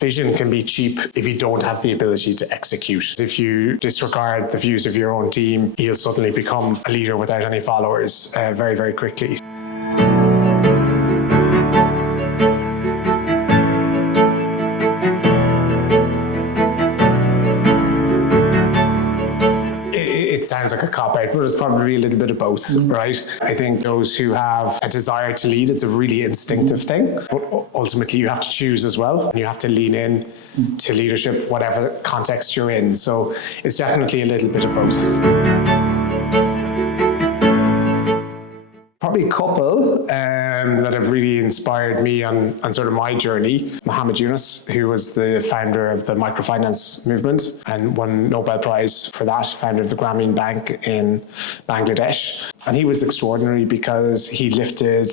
Vision can be cheap if you don't have the ability to execute. If you disregard the views of your own team, you'll suddenly become a leader without any followers very, very quickly. It sounds like a cop-out, but it's probably a little bit of both, right? I think those who have a desire to lead, it's a really instinctive thing, but ultimately you have to choose as well, and you have to lean in to leadership, whatever context you're in. So it's definitely a little bit of both. Probably a couple that have really inspired me on sort of my journey. Mohammed Yunus, who was the founder of the microfinance movement and won Nobel Prize for that, founder of the Grameen Bank in Bangladesh. And he was extraordinary because he lifted,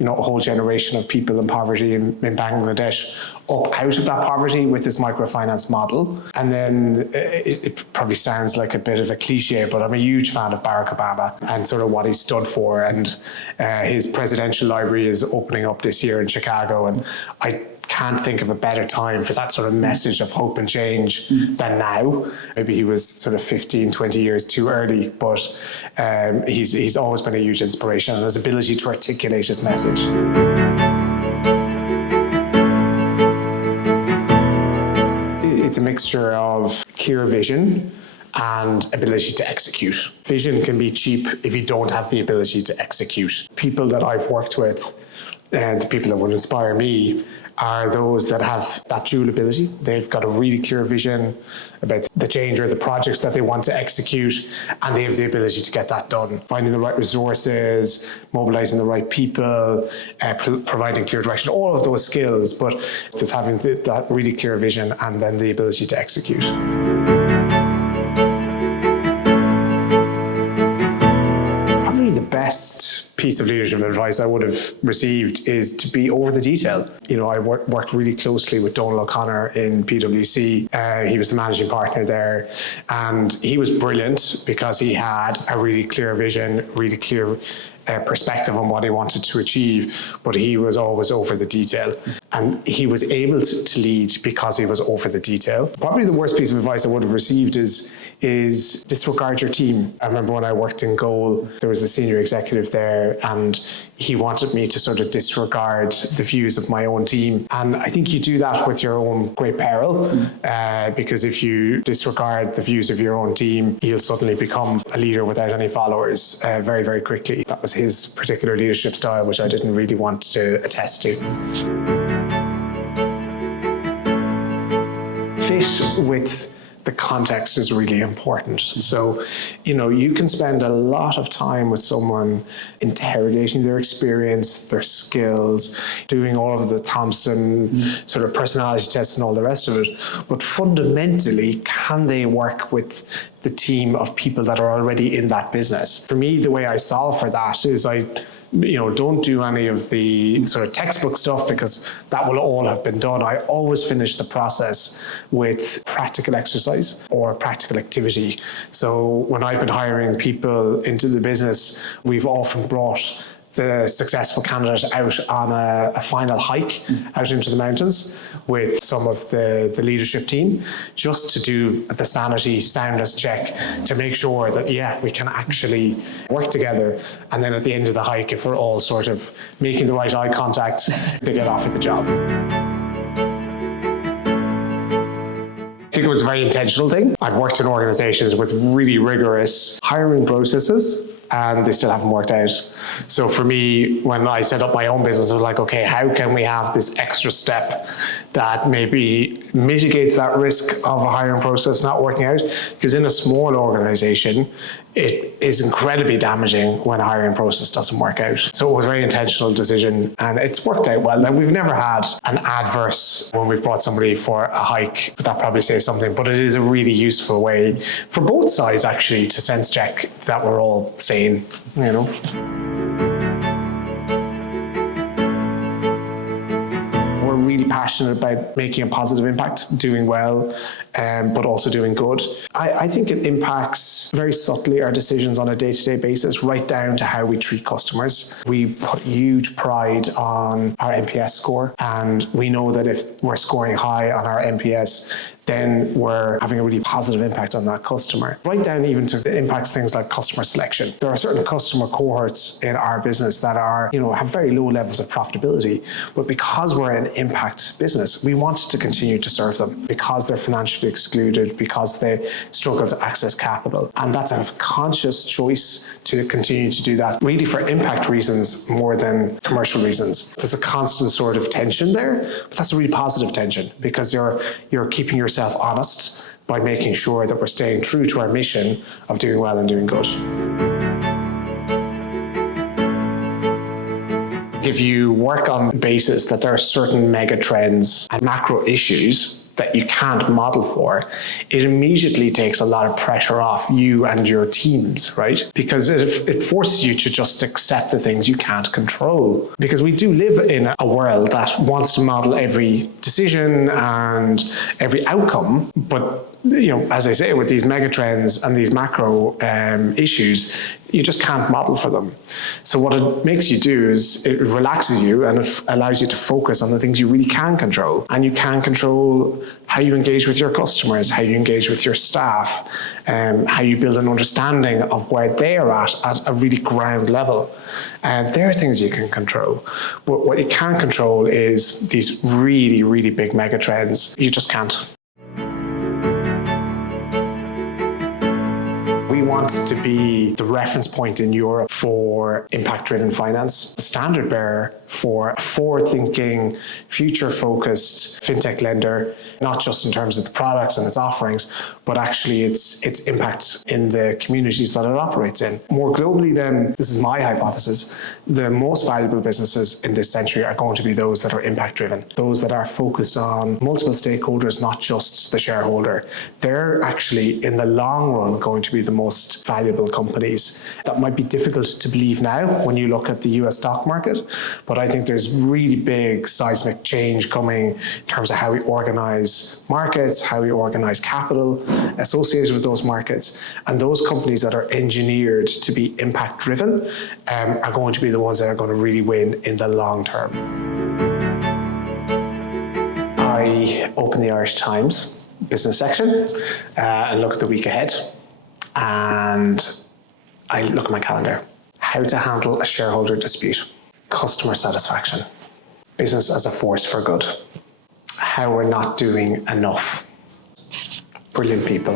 a whole generation of people in poverty in Bangladesh up out of that poverty with this microfinance model. And then it probably sounds like a bit of a cliche, but I'm a huge fan of Barack Obama and sort of what he stood for. And his presidential library is opening up this year in Chicago. And I can't think of a better time for that sort of message of hope and change than now. Maybe he was sort of 15, 20 years too early, but he's always been a huge inspiration, and his ability to articulate his message. It's a mixture of clear vision and ability to execute. Vision can be cheap if you don't have the ability to execute. People that I've worked with and the people that would inspire me are those that have that dual ability. They've got a really clear vision about the change or the projects that they want to execute, and they have the ability to get that done. Finding the right resources, mobilizing the right people, providing clear direction, all of those skills, but it's having that really clear vision and then the ability to execute. Probably the best piece of leadership advice I would have received is to be over the detail. I worked really closely with Donald O'Connor in PwC. He was the managing partner there, and he was brilliant because he had a really clear vision, really clear perspective on what he wanted to achieve, but he was always over the detail. And he was able to lead because he was over the detail. Probably the worst piece of advice I would have received is disregard your team. I remember when I worked in Goal, there was a senior executive there, and he wanted me to sort of disregard the views of my own team. And I think you do that with your own great peril, because if you disregard the views of your own team, you'll suddenly become a leader without any followers very, very quickly. That was his particular leadership style, which I didn't really want to attest to. Fit with the context is really important. So, you can spend a lot of time with someone interrogating their experience, their skills, doing all of the Thompson sort of personality tests and all the rest of it. But fundamentally, can they work with the team of people that are already in that business? For me, the way I solve for that is I don't do any of the sort of textbook stuff, because that will all have been done. I always finish the process with practical exercise or practical activity. So when I've been hiring people into the business, we've often brought the successful candidate out on a final hike out into the mountains with some of the leadership team, just to do the sanity soundness check to make sure that, we can actually work together. And then at the end of the hike, if we're all sort of making the right eye contact, they get offered the job. I think it was a very intentional thing. I've worked in organizations with really rigorous hiring processes, and they still haven't worked out. So for me, when I set up my own business, I was like, okay, how can we have this extra step that maybe mitigates that risk of a hiring process not working out? Because in a small organization, it is incredibly damaging when a hiring process doesn't work out. So it was a very intentional decision, and it's worked out well. And we've never had an adverse when we've brought somebody for a hike, but that probably says something. But it is a really useful way for both sides, actually, to sense check that we're all sane, We're really passionate passionate about making a positive impact, doing well, but also doing good. I think it impacts very subtly our decisions on a day-to-day basis, right down to how we treat customers. We put huge pride on our NPS score, and we know that if we're scoring high on our NPS, then we're having a really positive impact on that customer. Right down even to impacts things like customer selection. There are certain customer cohorts in our business that are, have very low levels of profitability, but because we're an impact business, we want to continue to serve them because they're financially excluded, because they struggle to access capital. And that's a conscious choice to continue to do that, really for impact reasons more than commercial reasons. There's a constant sort of tension there, but that's a really positive tension because you're keeping yourself honest by making sure that we're staying true to our mission of doing well and doing good. If you work on the basis that there are certain mega trends and macro issues that you can't model for, it immediately takes a lot of pressure off you and your teams, right? Because it forces you to just accept the things you can't control. Because we do live in a world that wants to model every decision and every outcome, but as I say, with these mega trends and these macro issues, you just can't model for them. So what it makes you do is it relaxes you and it allows you to focus on the things you really can control. And you can control how you engage with your customers, how you engage with your staff, how you build an understanding of where they're at a really ground level. And there are things you can control. But what you can't control is these really, really big mega trends. You just can't. We want to be the reference point in Europe for impact-driven finance, the standard bearer for a forward-thinking, future-focused fintech lender, not just in terms of the products and its offerings, but actually its impact in the communities that it operates in. More globally then, this is my hypothesis, the most valuable businesses in this century are going to be those that are impact-driven, those that are focused on multiple stakeholders, not just the shareholder. They're actually, in the long run, going to be the most valuable companies. That might be difficult to believe now when you look at the US stock market, but I think there's really big seismic change coming in terms of how we organize markets, how we organize capital associated with those markets. And those companies that are engineered to be impact driven are going to be the ones that are going to really win in the long term. I open the Irish Times business section and look at the week ahead. And I look at my calendar. How to handle a shareholder dispute. Customer satisfaction. Business as a force for good. How we're not doing enough. Brilliant people.